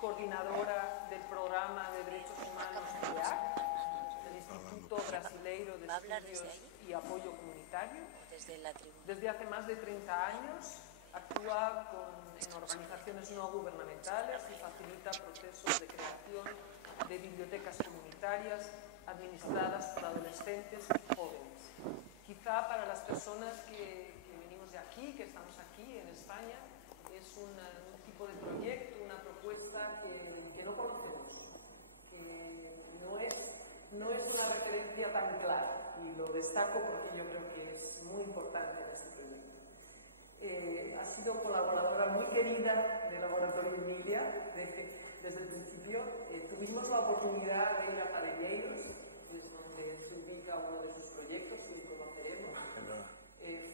Coordinadora del programa de derechos humanos IDEAC, del Instituto Brasileiro de Estudios y Apoyo Comunitario. Desde hace más de 30 años actúa en organizaciones no gubernamentales y facilita procesos de creación de bibliotecas comunitarias administradas por adolescentes y jóvenes. Quizá para las personas que venimos de aquí, que estamos aquí en España, es un tipo de proyecto, una propuesta que no conocemos, que no es una referencia tan clara, y lo destaco porque yo creo que es muy importante en este proyecto. Ha sido colaboradora muy querida del Laboratorio Emilia desde el principio. Tuvimos la oportunidad de ir a Cabelleiros, donde se ubica uno de sus proyectos, que conoceremos.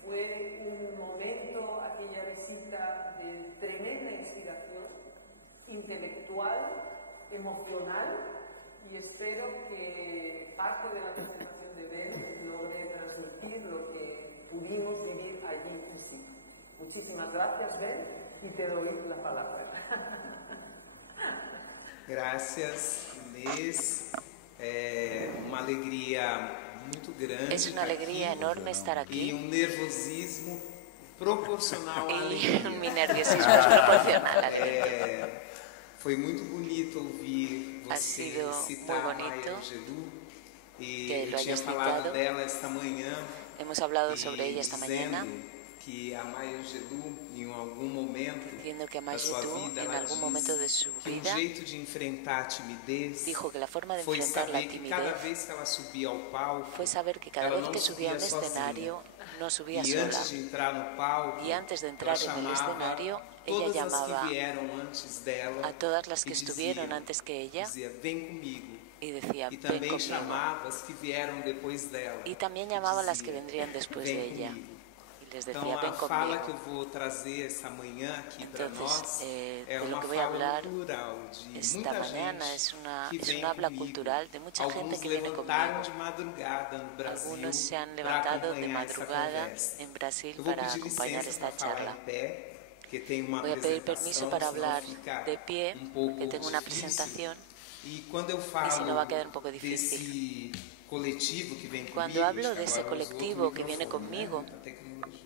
Fue un momento, aquella visita, de tremenda inspiración intelectual, emocional, y espero que parte de la presentación de Ben logre transmitir lo que pudimos vivir allí en sí. Muchísimas gracias, Ben, y te doy la palabra. Gracias, Inês. Uma alegria muito grande. Es una alegría enorme estar aquí. Y un nerviosismo proporcional à alegria. Mi nerviosismo es proporcional. Foi muito bonito ouvir você citar a Maya Angelou. E eu tinha falado dela esta manhã. Hemos hablado sobre ella esta mañana. Que a Maya Angelou, em algum momento da sua vida, ela disse que um jeito de enfrentar a timidez foi saber que cada vez que ela subia ao palco, ela não subia sozinha. E antes de entrar no palco, ela chamava todas as que vieram antes dela a todas las que estuvieron antes que ella, dizia, vem comigo. Y decía, e também ven chamava as que vieram depois dela. Y también llamaba a las que vendrían después de ella. Les decía, então, ven a fala conmigo. que eu vou trazer essa manhã aqui para nós é de lo uma que voy a fala hablar cultural de esta muita mañana gente es una que habla vem cultural de mucha Alguns gente que viene levantaram conmigo. de madrugada no Brasil Algunos se han para levantado de acompanhar essa madrugada conversa. en Brasil Eu vou para pedir acompañar licença esta para falar charla. em pé, que tem uma Voy a pedir permiso apresentação, para senão hablar fica de pie, pouco que tengo una difícil. presentación. E quando eu Y si falo no va a quedar un poco difícil. desse coletivo que vem Cuando comigo, hablo de ese agora uso colectivo outro que viene microfone, conmigo, né? A tecnologia.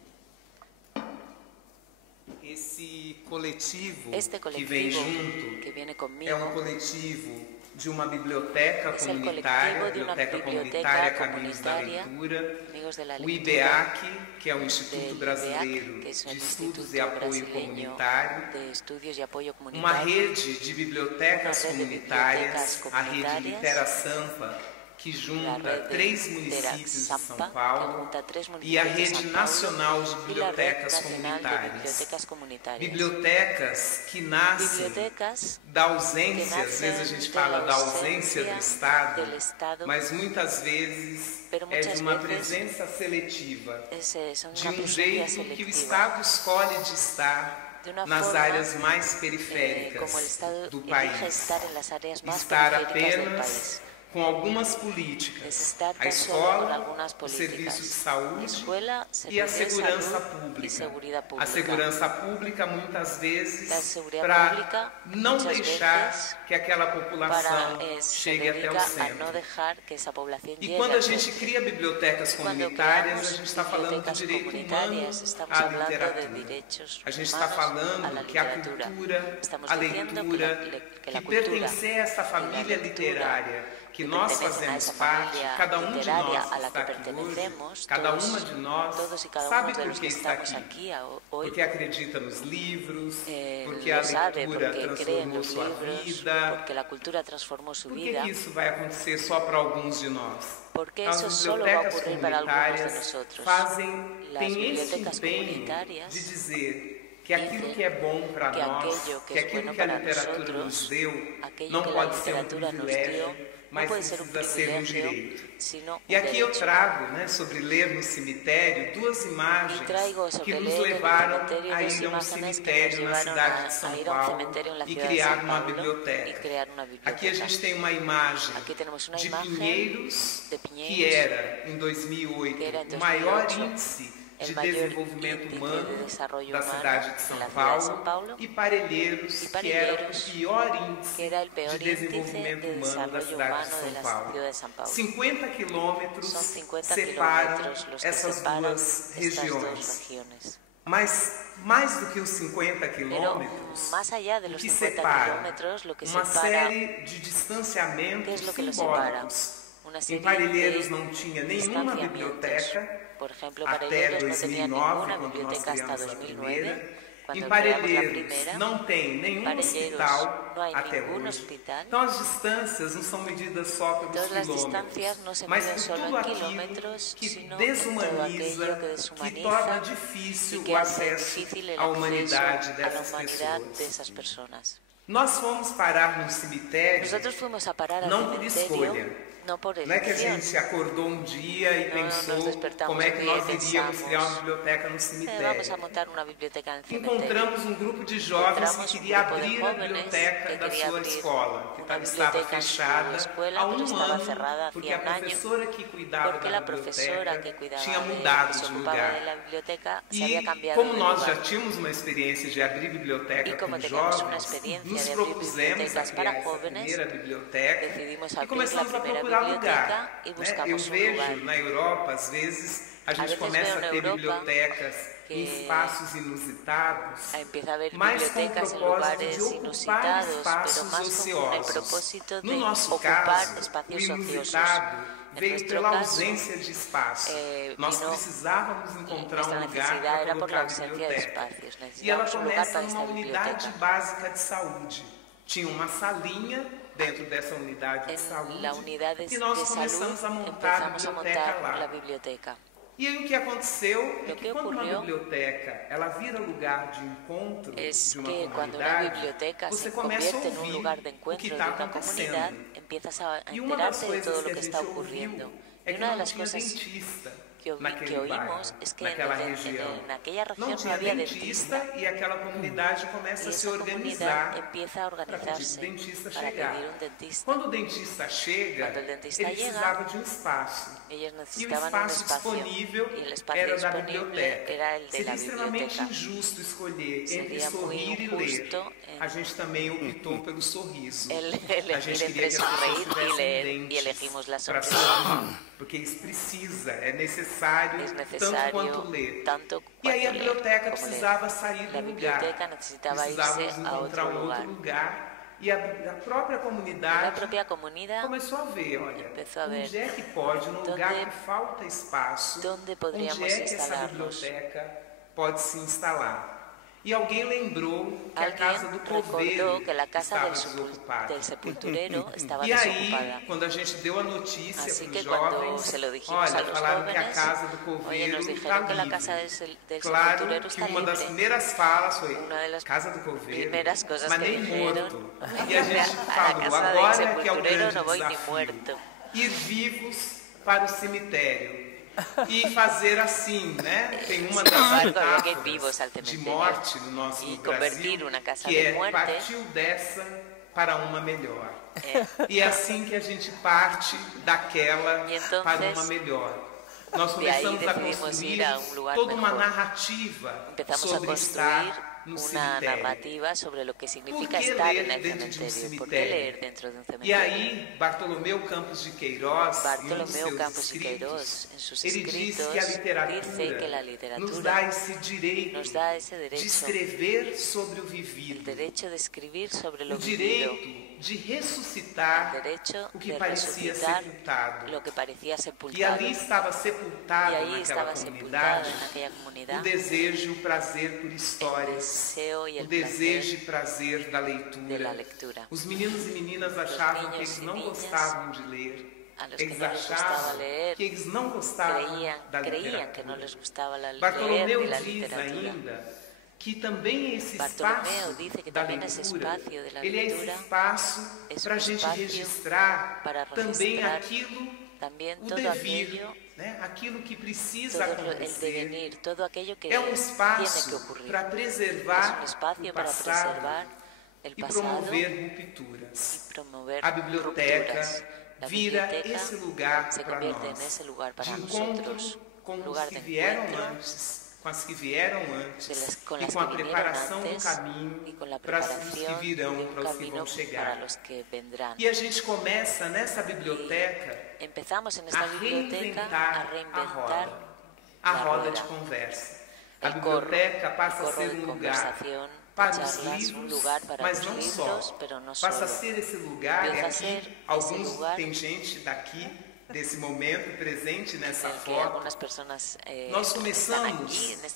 Esse coletivo este que vem colectivo junto que viene é conmigo coletivo de uma biblioteca es el comunitária, colectivo de una Biblioteca biblioteca Comunitária Caminhos da comunitaria, Leitura, Amigos de la o Lectura, IBEAC, que é o Instituto del Brasileiro IBEAC, que es de el Estudos Instituto e Apoio Brasileño Comunitário, de Estudios y Apoyo uma Comunitario, rede de bibliotecas Uma rede de comunitárias, bibliotecas a rede comunitárias, Litera Sampa, que la junta red de 3 Litera municípios de Sampa, São que Paulo, junta 3 e a municipios de Rede São Paulo, Nacional de y la Red Bibliotecas Nacional de Comunitárias. Bibliotecas Comunitarias. Bibliotecas que nascem Bibliotecas da ausência, que às vezes a gente nacen fala de da la ausência do ausencia del Estado, Estado, mas muitas vezes pero é muchas de uma veces presença seletiva, son de una um presencia jeito que o selectiva, Estado escolhe de estar de una nas forma, áreas mais como el periféricas Estado do elige país. estar en las áreas más Estar periféricas del apenas país. com algumas políticas, Es estar a tan solo con escola, algunas o serviço de políticas. saúde Escuela, e a servicio de segurança salud y pública. seguridad A pública. segurança pública, muitas vezes, La seguridad para pública, não muchas deixar veces, que aquela população para, se chegue até o dedica a centro. no dejar que esa población E llegue quando a al gente centro. cria bibliotecas Cuando comunitárias, creamos a gente está falando do bibliotecas direito humano comunitarias, estamos à hablando de literatura. derechos A gente está humanos a la falando que a literatura. cultura, Estamos a diciendo leitura, que la que cultura pertencer a essa família lectura literária que que nós pertenecen a fazemos esa parte, familia cada um de literaria nós a la está que aqui pertenecemos, hoje, cada todos, uma de nós todos y cada sabe uno de por los que que está estamos aqui. aquí hoy, Porque acredita nos livros, porque lo a sabe, leitura porque cree en transformou los sua libros, vida. porque la cultura transformó su Por vida. que isso vai acontecer só para alguns de nós? Porque As eso solo va a bibliotecas ocurrir para algunos de comunitárias nosotros. fazem, Las têm esse bibliotecas empenho comunitarias de dizer que aquilo que é bom para nós, que aquilo que a literatura nos deu, não pode ser um privilégio, mas precisa ser um direito. E aqui eu trago, sobre ler no cemitério, duas imagens que nos levaram a ir a um cemitério na cidade de São Paulo e criar uma biblioteca. Aqui a gente tem uma imagem de Pinheiros, que era, em 2008, o maior índice de desenvolvimento humano da cidade de São Paulo, e Parelheiros, que era o pior índice de desenvolvimento humano da cidade de São Paulo. 50 quilômetros separam essas duas regiões. Mas mais do que os 50 quilômetros, o que separa uma série de distanciamentos simbólicos. Em Parelheiros não tinha nenhuma biblioteca, até 2009, quando nós criamos a primeira. Em Parelheiros não tem nenhum hospital até hoje. Então as distâncias não são medidas só pelos quilômetros, mas por tudo aquilo que desumaniza, que torna difícil o acesso à humanidade dessas pessoas. Nós fomos parar no cemitério não por escolha. Não é que a gente acordou um dia e pensou como é que nós iríamos criar uma biblioteca no cemitério. Encontramos um grupo de jovens que queria abrir a biblioteca da sua escola, que estava fechada há um ano, porque a professora que cuidava da biblioteca tinha mudado de lugar. E como nós já tínhamos uma experiência de abrir biblioteca com jovens, nos propusemos a criar essa primeira biblioteca e começamos a procurar lugar. Eu vejo na Europa, às vezes, a gente começa a ter bibliotecas em espaços inusitados, mas com o propósito de ocupar espaços ociosos. No nosso caso, o inusitado veio pela ausência de espaço. Nós precisávamos encontrar um lugar para colocar a biblioteca. E ela começa numa unidade básica de saúde. Tinha uma salinha dentro dessa unidade de saúde, e nós começamos a montar a biblioteca lá. E aí o que aconteceu é que quando uma biblioteca ela vira lugar de encontro de uma comunidade, você começa a ouvir o que está acontecendo. E uma das coisas que a gente ouviu é que não tinha dentista naquele bairro, naquela região. Não tinha dentista e aquela comunidade começa a se organizar para pedir o dentista chegar. Quando o dentista chega, ele precisava de um espaço. E o espaço disponível era da biblioteca. Seria extremamente injusto escolher entre sorrir e ler. A gente também optou pelo sorriso. A gente queria que as pessoas tivessem dentes para sorrir, porque isso precisa, é necessário tanto quanto ler. E aí a biblioteca precisava sair do lugar. Precisávamos encontrar um outro lugar. E a própria comunidade começou a ver, olha, onde é que pode, no lugar que falta espaço, onde é que essa biblioteca pode se instalar. E alguém lembrou que a casa do coveiro estava desocupada. E aí, quando a gente deu a notícia para os jovens, olha, falaram que a casa do coveiro está livre. Claro que uma das primeiras falas foi, casa do coveiro, mas nem morto. E a gente falou, agora que é o grande desafio, ir vivos para o cemitério. E fazer assim, Tem uma das metáforas de morte no nosso Brasil, que é partiu dessa para uma melhor. E é assim que a gente parte daquela para uma melhor. Nós começamos a construir toda uma narrativa sobre estar no cemitério. sobre lo que significa estar en el cementerio. ¿Por qué leer dentro de un cementerio? E aí, Bartolomeu Campos de Queiroz, em um dos seus escritos, ele diz que a literatura nos dá esse direito de escrever sobre o vivido, o direito de ressuscitar o que parecia sepultado. E ali estava sepultado naquela comunidade o desejo e o prazer por histórias, o desejo e prazer da leitura. Os meninos e meninas achavam que eles não gostavam de ler. Eles achavam que eles não gostavam da literatura. Bartolomeu diz ainda que também esse espaço da leitura, ele é esse espaço para a gente registrar também aquilo, o devir, né? Aquilo que precisa acontecer. É um espaço para preservar o passado e promover rupturas. A biblioteca vira esse lugar para nós, de encontro com os que vieram antes, com as que vieram antes, e com a preparação do caminho para os que virão, para os que vão chegar. E a gente começa nessa biblioteca a reinventar a roda de conversa. A biblioteca passa a ser um lugar para os livros, mas não só. Passa a ser esse lugar, e aqui tem gente daqui, desse momento presente nessa foto, nós começamos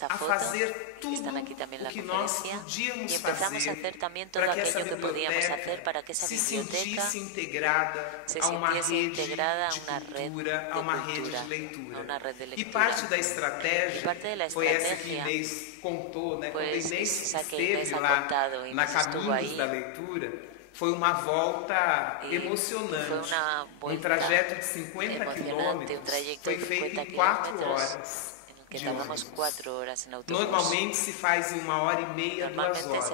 a fazer tudo o que nós podíamos fazer para que essa biblioteca se sentisse integrada a uma rede de cultura, a uma rede de leitura. E parte da estratégia foi essa que Inês contou, né? Quando Inês esteve lá na Caminhos da Leitura, foi uma volta emocionante, um trajeto de 50 quilômetros, foi feito em 4 horas de ônibus. Normalmente se faz em 1h30, 2 horas.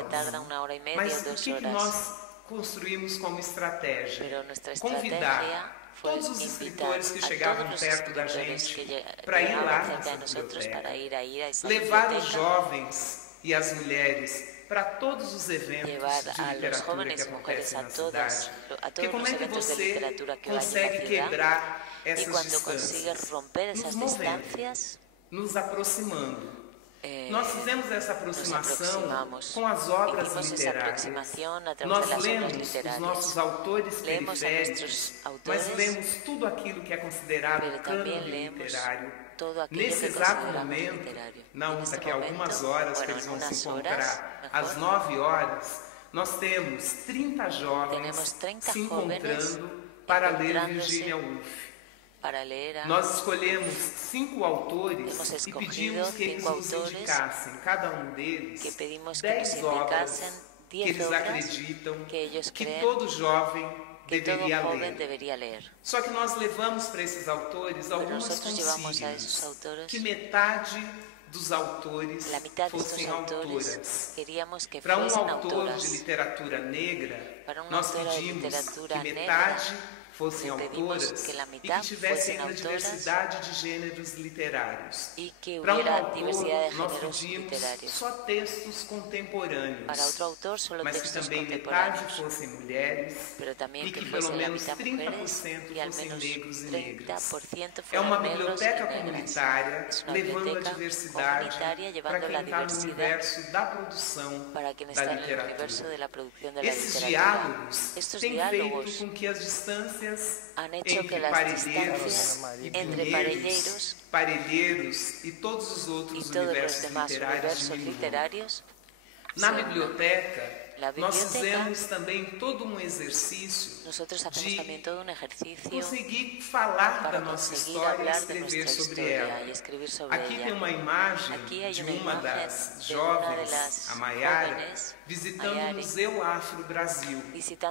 Mas o que nós construímos como estratégia? Convidar todos os escritores que chegavam perto da gente para ir lá nessa biblioteca, levar os jovens e as mulheres para todos os eventos de literatura que acontecem na cidade. Porque como é que você consegue quebrar essas distâncias? Nos movendo, nos aproximando. Nós fizemos essa aproximação com as obras literárias. Nós lemos os nossos autores periféricos, mas lemos tudo aquilo que é considerado cânone literário. Nesse exato momento, daqui a algumas horas que eles vão se encontrar, às 9 horas, nós temos 30 jovens se encontrando para ler Virginia Woolf. Nós escolhemos 5 autores e pedimos que eles nos indicassem, cada um deles, 10 obras que eles acreditam que todo jovem deveria ler. Só que nós levamos para esses autores algumas consignas, que metade dos autores fossem autoras. Para um autor de literatura negra, nós pedimos que metade fossem autoras e que tivessem uma diversidade de gêneros literários. Para um autor, nós pedimos só textos contemporâneos, mas que também metade fossem mulheres e que pelo menos 30% fossem negros e negras. É uma biblioteca comunitária levando a diversidade para quem está no universo da produção da literatura. Esses diálogos têm feito com que as distâncias entre parelheiros e todos os outros universos literários. Na biblioteca, nós fizemos também todo um exercício de conseguir falar da nossa história e escrever sobre ela. Aqui tem uma imagem de uma das jovens, a Maiara, visitando o Museu Afro-Brasil,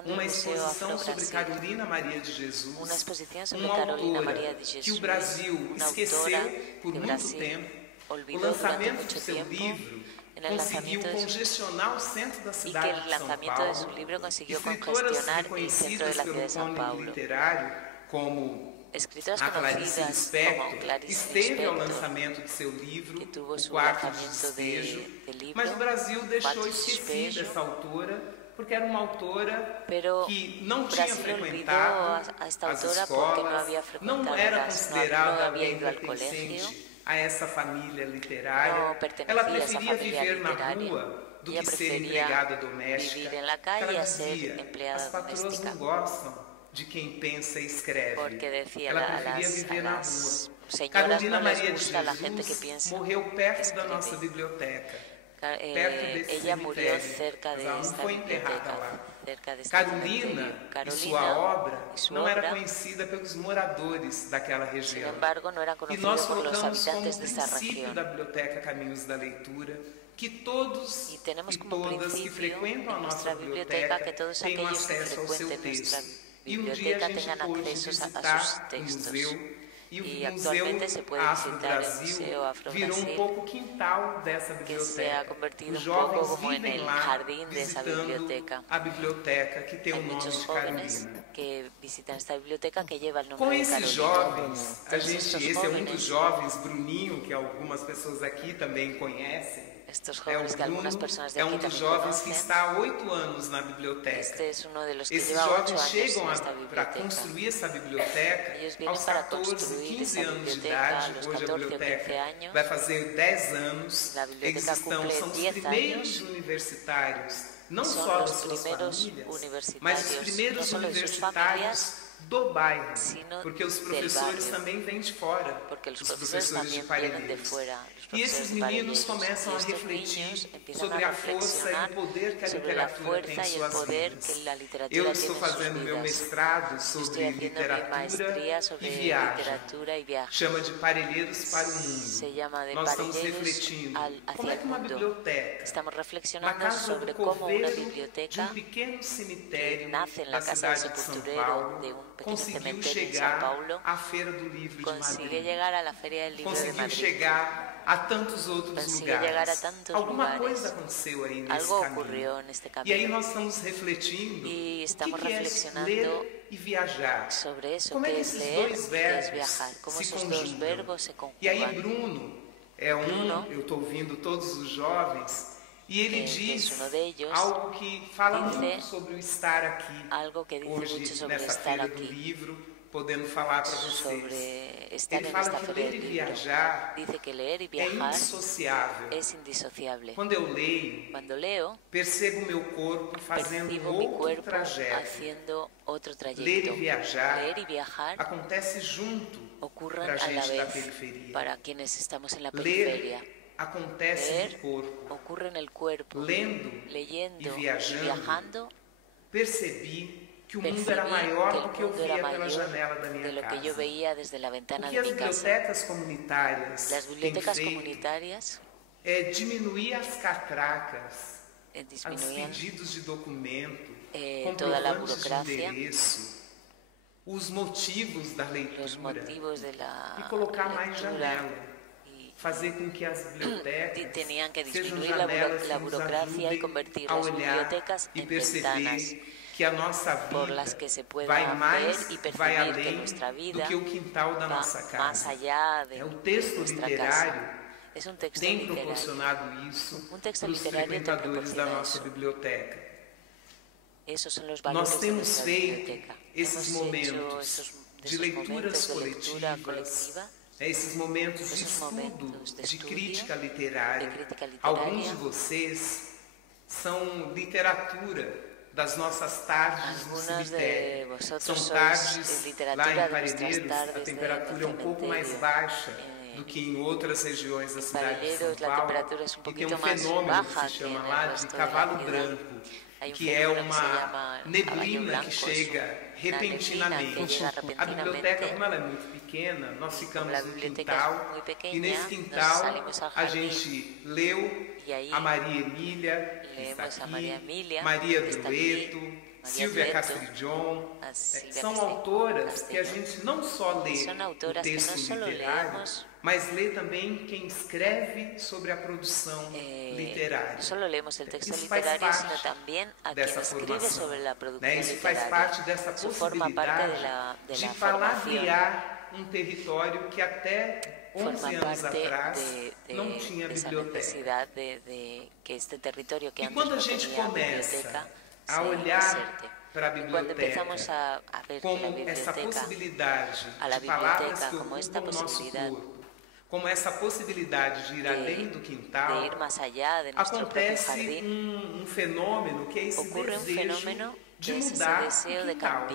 uma exposição sobre Carolina Maria de Jesus, uma autora que o Brasil esqueceu por muito tempo. O lançamento do seu livro conseguiu congestionar o centro da cidade de São Paulo. Escritoras reconhecidas pelo código literário, como a Clarice Lispector, esteve ao lançamento de seu livro, O Quarto de Despejo, mas o Brasil deixou esquecida essa autora, porque era uma autora que não tinha frequentado as escolas, não era considerada alguém pertencente a essa família literária. Ela preferia viver na rua do que ser empregada doméstica. Ela dizia, as patroas não gostam de quem pensa e escreve. Ela preferia viver na rua. Carolina Maria de Jesus morreu perto da nossa biblioteca, perto desse cemitério, mas ela não foi enterrada lá. Carolina e sua obra não era conhecida pelos moradores daquela região. E nós colocamos como princípio da Biblioteca Caminhos da Leitura que todos e todas que frequentam a nossa biblioteca tenham acesso ao seu texto. E um dia a gente pôde visitar o museu, e o Museu Afro-Brasil virou um pouco o quintal dessa biblioteca. Os jovens vivem lá visitando a biblioteca que tem o nome de Carolina. Com esses jovens, esse é um dos jovens, Bruninho, que algumas pessoas aqui também conhecem. É um dos jovens que está há 8 anos na biblioteca. Esses jovens chegam para construir essa biblioteca aos 14, 15 anos de idade. Hoje a biblioteca vai fazer 10 anos. Eles são os primeiros universitários, não só das suas famílias, mas os primeiros universitários do bairro, porque os professores também vêm de fora, os professores de Parelheiros. E esses meninos começam a refletir sobre a força e o poder que a literatura tem em suas vidas. Eu estou fazendo meu mestrado sobre literatura e viagem. Chama de Parelheiros para o Mundo. Nós estamos refletindo como é que uma biblioteca, na casa do coveiro de um pequeno cemitério da cidade de São Paulo, conseguiu chegar à Feira do Livro de Madrid, conseguiu chegar a tantos outros lugares. Alguma coisa aconteceu aí nesse caminho. E aí nós estamos refletindo o que é ler e viajar. Como é que esses dois verbos se conjugam. E aí Bruno eu estou ouvindo todos os jovens, e ele diz algo que fala muito sobre o estar aqui, hoje, nessa Feira do Livro, podendo falar para vocês. Ele fala que ler e viajar é indissociável. Quando eu leio, percebo meu corpo fazendo outro trajeto. Ler e viajar acontece junto para a gente da periferia. Ler acontece no corpo. Lendo e viajando, percebi que o mundo era maior do que eu via pela janela da minha casa. O que as bibliotecas comunitárias têm feito é diminuir as catracas, os pedidos de documento, comprovantes de endereço, os motivos da leitura e colocar mais janela. Fazer com que as bibliotecas sejam janelas que nos ajudem a olhar e perceber que a nossa vida vai além do que o quintal da nossa casa. O texto literário tem proporcionado isso para os frequentadores da nossa biblioteca. Nós temos feito esses momentos de leituras coletivas, esses momentos de estudo, de crítica literária. Alguns de vocês são literatura das nossas tardes no cemitério. São tardes lá em Parelheiros, a temperatura é um pouco mais baixa do que em outras regiões da cidade de São Paulo. E tem um fenômeno que se chama lá de cavalo branco, que é uma neblina que chega repentinamente. A biblioteca, como ela é muito pequena, nós ficamos no quintal, e nesse quintal a gente leu a Maria Emília, que está aqui, Maria Drueto, Silvia Castridion. São autoras que a gente não só lê o texto literário, mas lê também quem escreve sobre a produção literária. Isso faz parte dessa formação. Isso faz parte dessa possibilidade de palavrear um território que até 11 anos atrás não tinha biblioteca. E quando a gente começa a olhar para a biblioteca como essa possibilidade de palavras que ocupam o nosso corpo, como essa possibilidade de ir além do quintal, acontece um fenômeno que é esse desejo de mudar o quintal.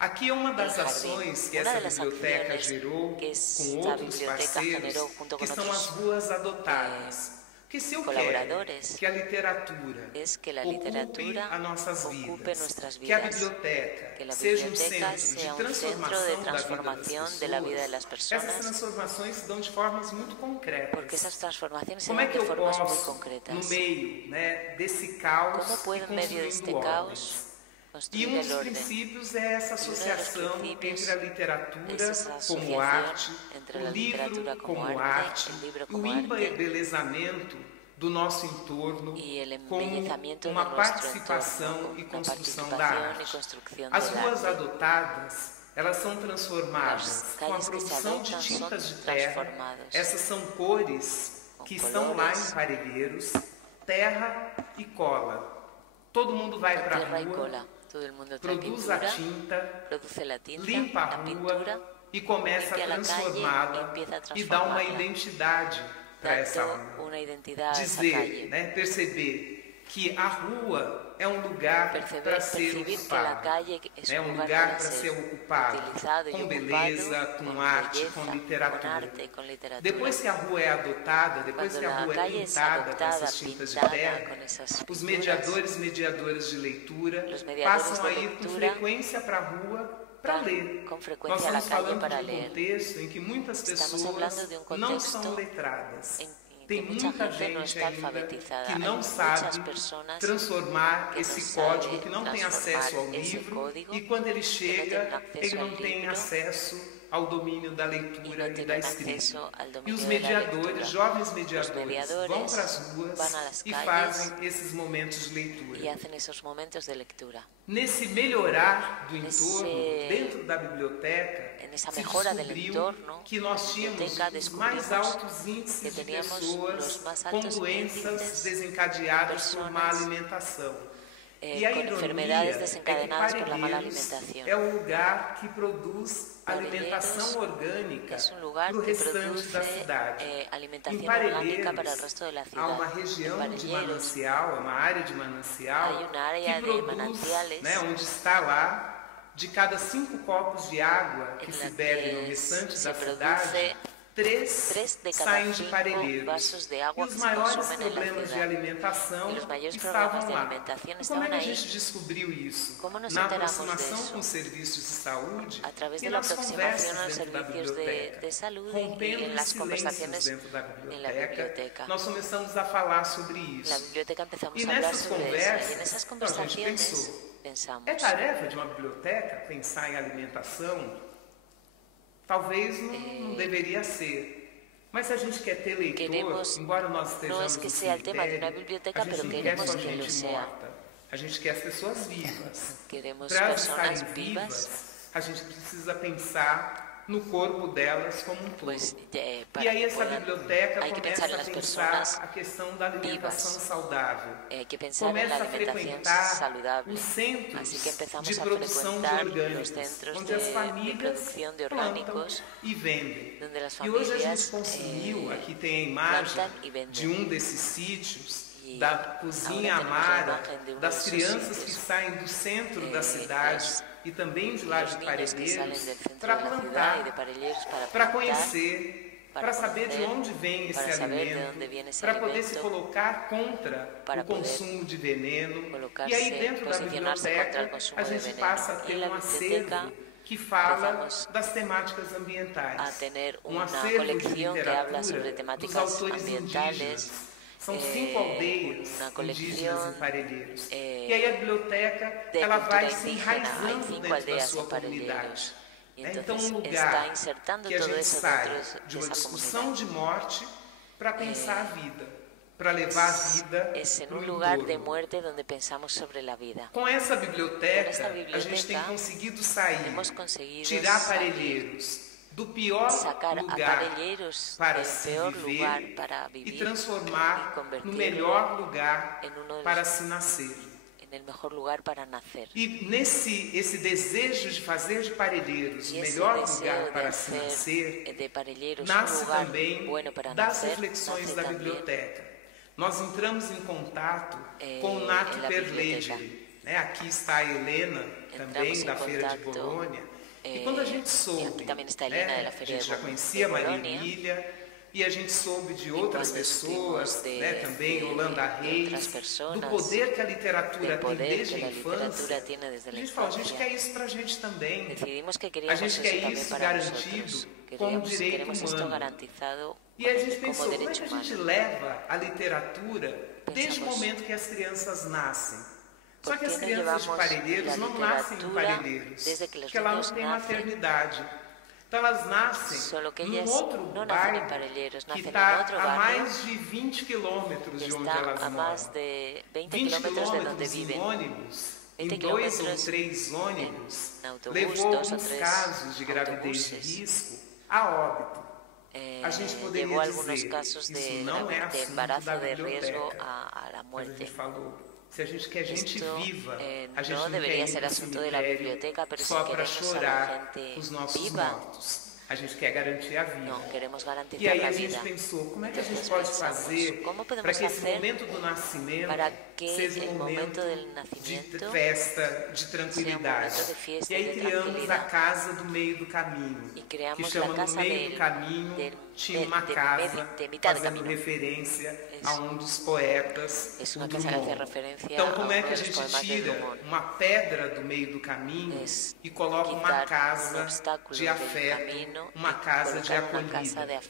Aqui é uma das ações que essa biblioteca gerou com outros parceiros, que são as ruas adotadas. Porque se eu quero que a literatura ocupe as nossas vidas, que a biblioteca seja um centro de transformação da vida das pessoas, essas transformações se dão de formas muito concretas. Como é que eu posso, no meio desse caos, ir construindo ordens? E um dos princípios é essa associação entre a literatura como arte, o livro como arte, o embelezamento do nosso entorno como uma participação e construção da arte. As ruas adotadas, elas são transformadas com a produção de tintas de terra. Essas são cores que estão lá em Parelheiros, terra e cola. Todo mundo vai para a rua, produz a tinta, limpa a rua e começa a transformá-la e dá uma identidade para essa rua. Dizer, perceber que a rua é um lugar para ser ocupado, é um lugar para ser ocupado com beleza, com arte, com literatura. Depois que a rua é adotada, depois que a rua é pintada com essas tintas de terra, os mediadores e mediadoras de leitura passam a ir com frequência para a rua para ler. Nós estamos falando de um contexto em que muitas pessoas não são letradas. Tem muita gente ainda que não sabe transformar esse código, que não tem acesso ao livro, e quando ele chega, ele não tem acesso ao domínio da leitura e da escrita. E os mediadores, jovens mediadores, vão para as ruas e fazem esses momentos de leitura. Nesse melhorar do entorno, dentro da biblioteca, se descobriu que nós tínhamos os mais altos índices de pessoas com doenças desencadeadas por má alimentação. E a ironia é que Parelheiros é o lugar que produz alimentação orgânica para o restante da cidade. Em Parelheiros há uma região de manancial, uma área de manancial que produz, onde está lá, de cada 5 copos de água que se bebe no restante da cidade, 3 saem de Parelheiros. E os maiores problemas de alimentação estavam lá. E como é que a gente descobriu isso? Na aproximação com os serviços de saúde e nas conversas dentro da biblioteca. Rompendo os silêncios dentro da biblioteca, nós começamos a falar sobre isso. E nessas conversas, a gente pensou, é tarefa de uma biblioteca pensar em alimentação? Talvez não deveria ser. Mas se a gente quer ter leitor, embora nós estejamos no cemitério, a gente não quer só gente morta. A gente quer as pessoas vivas. Para elas estarem vivas, a gente precisa pensar no corpo delas como um todo. E aí essa biblioteca começa a pensar a questão da alimentação saudável. Começa a frequentar os centros de produção de orgânicos, onde as famílias plantam e vendem. E hoje a gente conseguiu, aqui tem a imagem de um desses sítios, da cozinha Amara, das crianças que saem do centro da cidade e também de lá de Parelheiros, para plantar, para conhecer, para saber de onde vem esse alimento, para poder se colocar contra o consumo de veneno. E aí dentro da biblioteca a gente passa a ter um acervo que fala das temáticas ambientais, um acervo de literatura dos autores indígenas. São 5 aldeias indígenas em Parelheiros. E aí a biblioteca ela vai se enraizando dentro da sua comunidade. Então, um lugar que a gente sai de uma discussão de morte para pensar a vida, para levar a vida para o entorno. Com essa biblioteca, a gente tem conseguido sair, tirar Parelheiros do pior lugar para se viver e transformar no melhor lugar para se nascer. E esse desejo de fazer de Parelheiros o melhor lugar para se nascer, nasce também das reflexões da biblioteca. Nós entramos em contato com o Nato Perlegeri. Aqui está a Helena, também da Feira de Bolonha. E quando a gente soube, a gente já conhecia a Maria Emília, E a gente soube de outras pessoas, né, também Yolanda Reis, do poder que a literatura tem desde a infância. A gente falou, a gente quer isso para a gente também. A gente quer isso garantido como direito humano. E a gente pensou, como é que a gente leva a literatura desde o momento que as crianças nascem? Só que as crianças de Parelheiros não nascem em Parelheiros, porque lá não tem maternidade. Então elas nascem num outro bairro que está a mais de 20 quilômetros de onde elas moram. 20 quilômetros em ônibus, em 2 ou 3 ônibus, levou alguns casos de gravidez de risco a óbito. A gente poderia dizer, isso não é assunto da biblioteca. Mas a gente falou, se a gente quer gente viva, a gente não quer ir para o cemitério só para chorar os nossos mortos. A gente quer garantir a vida. E aí a gente pensou, como é que a gente pode fazer para que esse momento do nascimento seja um momento de festa, de tranquilidade? E aí criamos a Casa do Meio do Caminho, que chama No Meio do Caminho tinha uma casa, fazendo referência a um dos poetas, o Drummond. Então, como é que a gente tira uma pedra do meio do caminho e coloca uma casa de afeto, uma casa de acolhida?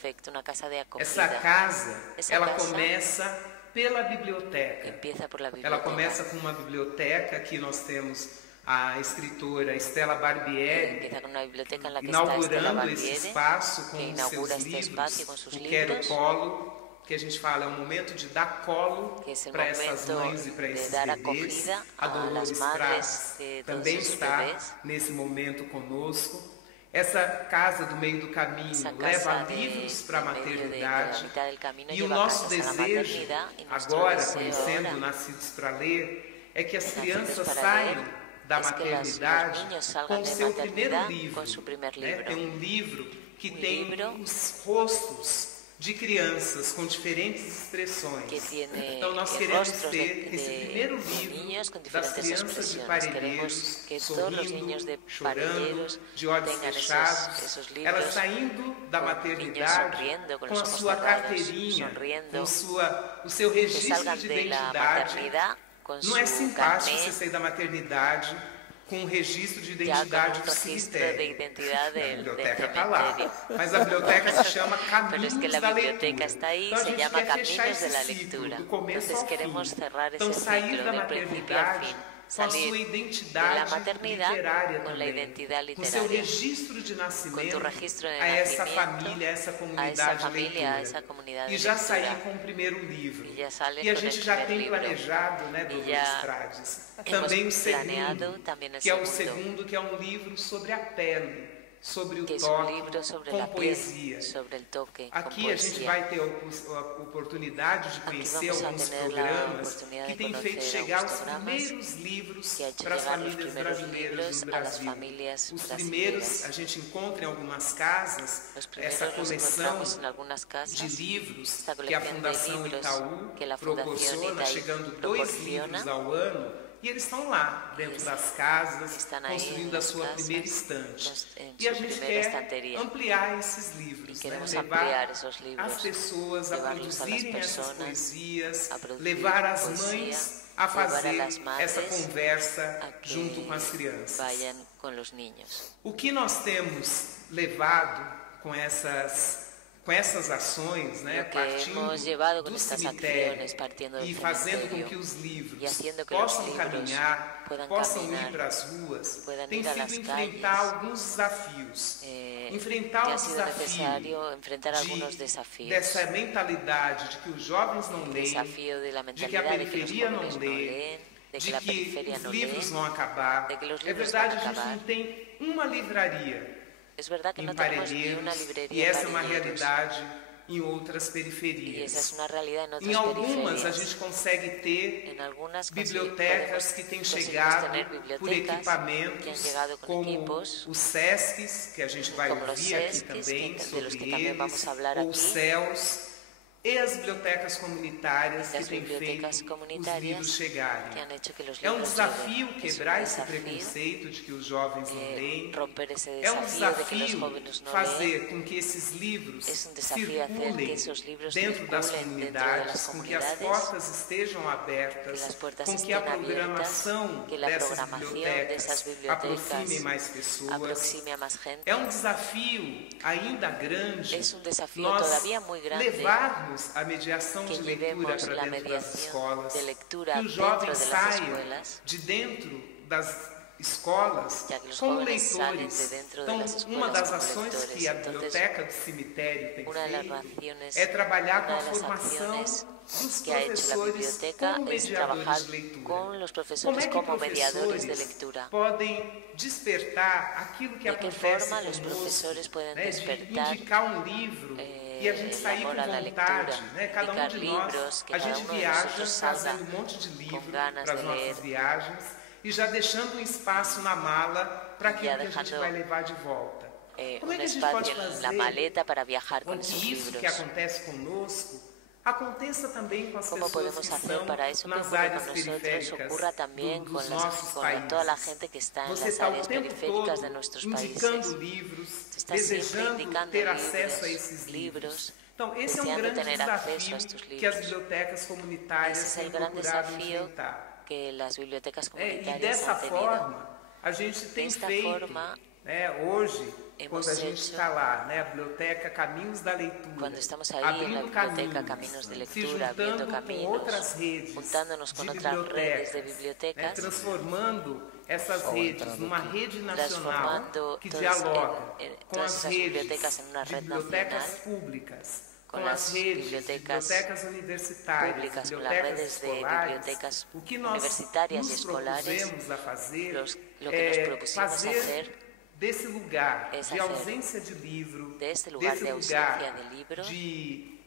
Essa casa, ela começa pela biblioteca. Ela começa com uma biblioteca que nós temos a escritora Stella Barbieri inaugurando esse espaço com os seus livros, o Quero Colo, que a gente fala, é um momento de dar colo para essas mães e para esses bebês. A Dolores Prates também está nesse momento conosco. Essa Casa do Meio do Caminho leva livros para a maternidade. E o nosso desejo, agora, conhecendo Nascidos para Ler, é que as crianças saiam da maternidade com o seu primeiro livro. Tem um livro que tem os rostos de crianças com diferentes expressões. Então nós queremos ter esse primeiro livro das crianças de Parelheiros, sorrindo, chorando, de olhos fechados, elas saindo da maternidade com a sua carteirinha, com o seu registro de identidade. Não é simpático você sair da maternidade com um registro de identidade do cemitério. A biblioteca está lá, mas a biblioteca se chama Caminhos da Leitura. Então a gente quer fechar esse ciclo do começo ao fim. Então sair da maternidade com a sua identidade literária também, com seu registro de nascimento a essa família, a essa comunidade leitura. E já sair com o primeiro livro. E a gente já tem planejado, né, Dolores Prates, também o segundo, que é um livro sobre a pele, sobre o toque, com poesia. Aqui a gente vai ter a oportunidade de conhecer alguns programas que têm feito chegar os primeiros livros para as famílias brasileiras no Brasil. Os primeiros a gente encontra em algumas casas, essa coleção de livros que a Fundação Itaú proporciona, chegando 2 livros ao ano. E eles estão lá, dentro das casas, construindo a sua primeira estante. E a gente quer ampliar esses livros, levar as pessoas a produzirem essas poesias, levar as mães a fazer essa conversa junto com as crianças. O que nós temos levado com essas ações, né, partindo do cemitério e fazendo com que os livros possam caminhar, possam ir para as ruas, tem sido enfrentar alguns desafios. Enfrentar o desafio dessa mentalidade de que os jovens não leem, de que a periferia não lê, de que os livros vão acabar. É verdade, a gente não tem uma livraria em Parelheiros, e essa é uma realidade em outras periferias. Em algumas a gente consegue ter bibliotecas que têm chegado por equipamentos como os SESCs, que a gente vai ouvir aqui também sobre eles, ou os CELs, e as bibliotecas comunitárias que têm feito os livros chegarem. É um desafio quebrar esse preconceito de que os jovens não leem. É um desafio fazer com que esses livros circulem dentro das comunidades, com que as portas estejam abertas, com que a programação dessas bibliotecas aproxime mais pessoas. É um desafio ainda grande nós levarmos a mediação de leitura para dentro das escolas, que os jovens saiam de dentro das escolas como leitores. Então, uma das ações que a Biblioteca do Cemitério tem feito é trabalhar com a formação dos professores como mediadores de leitura. Como é que professores podem despertar aquilo que acontece conosco, de indicar um livro e a gente sair com vontade, né? Cada um de nós, a gente viaja trazendo um monte de livro para as nossas viagens e já deixando um espaço na mala para aquilo que a gente vai levar de volta. Como é que a gente pode fazer com que isso que acontece conosco aconteça também com as pessoas que estão nas áreas periféricas dos nossos países? Você está o tempo todo indicando livros, desejando ter acesso a esses livros. Então, esse é um grande desafio que as bibliotecas comunitárias têm procurado enfrentar. E dessa forma, a gente tem feito, hoje, quando a gente está lá, a Biblioteca Caminhos da Leitura, abrindo caminhos, se juntando com outras redes de bibliotecas, transformando essas redes numa rede nacional que dialoga com as redes de bibliotecas públicas, com as redes de bibliotecas universitárias, bibliotecas escolares. O que nós nos propusemos a fazer é fazer desse lugar de ausência de livro, desse lugar de,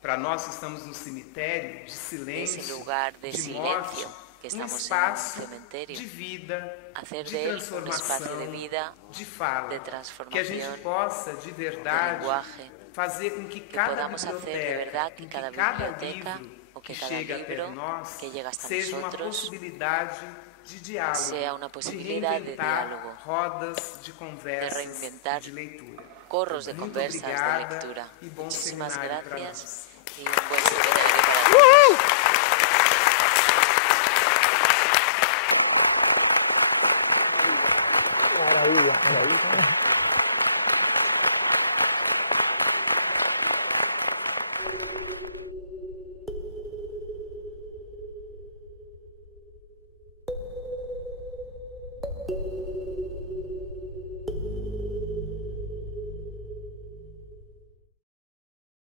para nós que estamos no cemitério, de silêncio, de morte, um espaço de vida, de transformação, de fala, que a gente possa, de verdade, fazer com que cada biblioteca, que cada livro que chega até nós, seja uma possibilidade de diálogo, de reinventar rodas de conversas, de leitura. Corros de conversas de lectura. Muchísimas gracias y un buen seminario para todos. Maravilla.